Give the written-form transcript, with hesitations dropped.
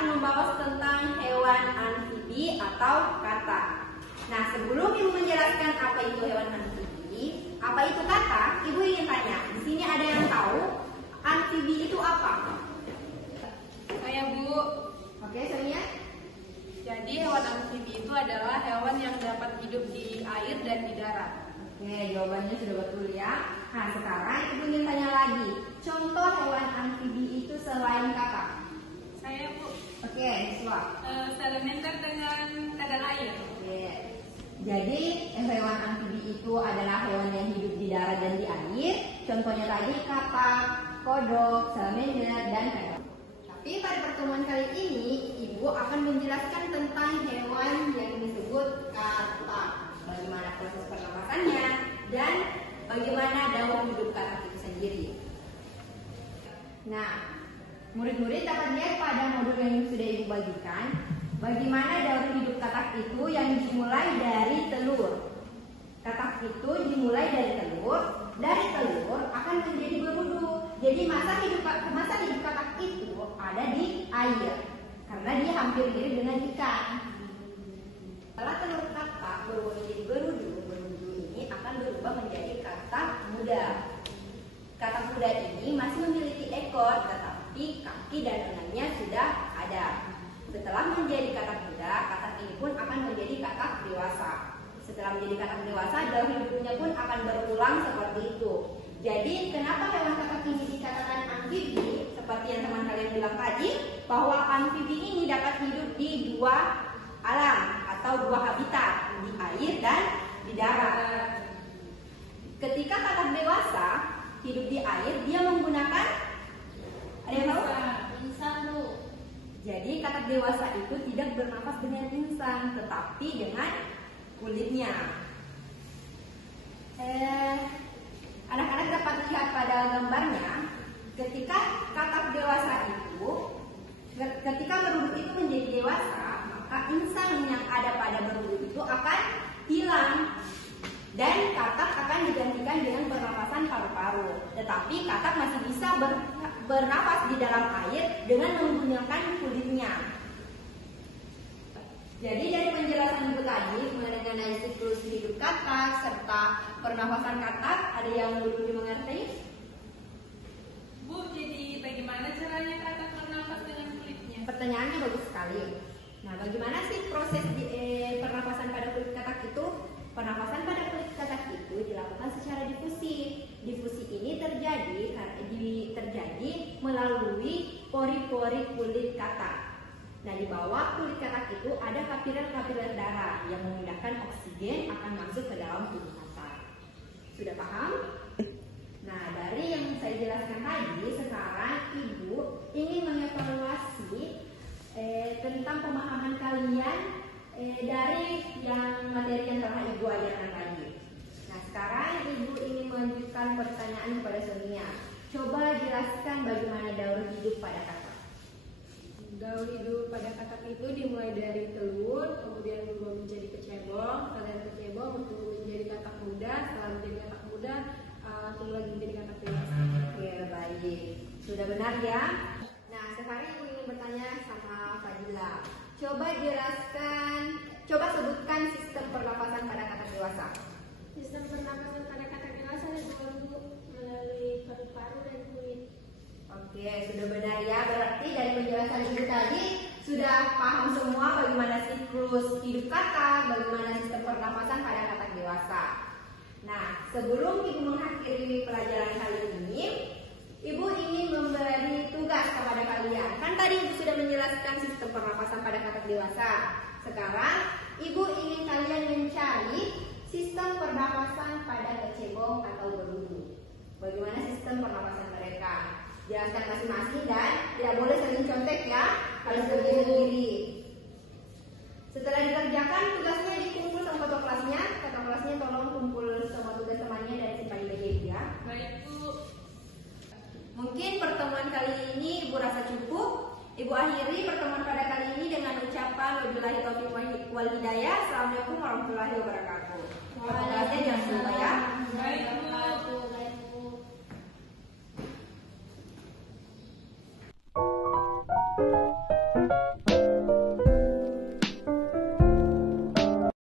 akan membahas tentang hewan amfibi atau katak. Nah, sebelum Ibu menjelaskan apa itu hewan amfibi, apa itu katak, Ibu ingin tanya, di sini ada yang tahu amfibi itu apa? Saya, Bu. Oke, Sonia? Jadi hewan amfibi itu adalah hewan yang dapat hidup di air dan di darat. Oke, jawabannya sudah betul ya. Nah, sekarang Ibu ingin tanya lagi, contoh hewan amfibi itu selain katak. Saya, Bu. Oke, Siswa. Salamander dengan kadal air. Oke. Jadi hewan amfibi itu adalah hewan yang hidup di darat dan di air. Contohnya tadi katak, kodok, salamander, dan kadal. Tapi pada pertemuan kali ini Ibu akan menjelaskan tentang hewan yang disebut katak. Bagaimana proses pernapasannya dan bagaimana daur hidup katak itu sendiri. Nah, murid-murid dapat lihat pada modul yang sudah Ibu bagikan, bagaimana daur hidup katak itu yang dimulai dari telur. Katak itu dimulai dari telur akan menjadi berudu. Jadi masa hidup katak itu ada di air, karena dia hampir mirip dengan ikan. Setelah telur katak berubah menjadi berudu ini akan berubah menjadi katak muda. Katak muda ini masih memiliki ekor, tetapi kaki dan lengannya sudah ada. Setelah menjadi katak muda, katak ini pun akan menjadi katak dewasa. Setelah menjadi katak dewasa, daur hidupnya pun akan berulang seperti itu. Jadi, kenapa hewan katak ini dikatakan amfibi? Seperti yang teman kalian bilang tadi, bahwa amfibi ini dapat hidup di dua alam atau dua habitat, di air dan di darat. Ketika katak dewasa hidup di air, dia menggunakan, ada yang tahu? Insang, Bu. Jadi katak dewasa itu tidak bernafas dengan insang, tetapi dengan kulitnya. Anak-anak dapat lihat pada gambarnya, ketika katak dewasa itu, ketika berudu itu menjadi dewasa, maka insang yang ada pada berudu itu akan hilang dan katak akan digantikan dengan pernapasan paru-paru. Tetapi katak masih bisa bernapas di dalam air dengan menggunakan kulitnya. Jadi dari penjelasan Ibu tadi mengenai siklus hidup katak serta pernapasan katak, ada yang belum dimengerti? Bu, jadi bagaimana caranya katak bernapas dengan kulitnya? Pertanyaannya bagus sekali. Nah, bagaimana sih proses pernapasan pada kulit katak itu? Pernapasan pada kulit katak itu dilakukan secara difusi. Difusi ini terjadi melalui pori-pori kulit katak. Nah, di bawah kulit katak itu ada kapiler-kapiler darah yang memindahkan oksigen akan masuk ke dalam tubuh katak. Sudah paham? Nah, dari yang saya jelaskan tadi, sekarang Ibu ingin mengevaluasi tentang pemahaman kalian dari materi yang telah Ibu ajarkan tadi. Nah, sekarang Ibu ingin melanjutkan pertanyaan kepada Sonia. Coba jelaskan bagaimana daur hidup pada katak. Daur hidup pada katak itu dimulai dari telur, kemudian berubah menjadi kecebong, setelah kecebong bertumbuh menjadi katak muda, setelah menjadi katak muda tumbuh lagi menjadi katak dewasa. Oke, baik. Sudah benar ya? Nah, sekarang Ibu ingin bertanya sama Fadila. Coba sebutkan sistem pernapasan pada katak dewasa. Sistem pernapasan pada katak dewasa melalui paru-paru dan kulit. Oke, sudah benar ya. Berarti dari penjelasan Ibu tadi sudah paham semua bagaimana siklus hidup katak, bagaimana sistem pernapasan pada katak dewasa. Nah, sebelum Ibu mengakhiri pelajaran kali ini, Ibu ingin memberi tugas kepada kalian. Kan tadi Ibu sudah menjelaskan sistem pernapasan pada katak dewasa. Sekarang Ibu ingin kalian mencari sistem pernapasan pada kecebong atau berudu. Bagaimana sistem pernapasan mereka? Jelaskan masing-masing dan tidak boleh saling contek ya, kalau sendiri-sendiri. Setelah dikerjakan, tugasnya dikumpul sama ketua kelasnya. Ketua kelasnya tolong kumpul semua tugas temannya dan simpan di meja ya. Baik, Bu. Mungkin pertemuan kali ini Ibu rasa cukup. Ibu akhiri pertemuan pada kali ini dengan ucapan wabillahi taufiq wal hidayah. Assalamualaikum warahmatullahi wabarakatuh.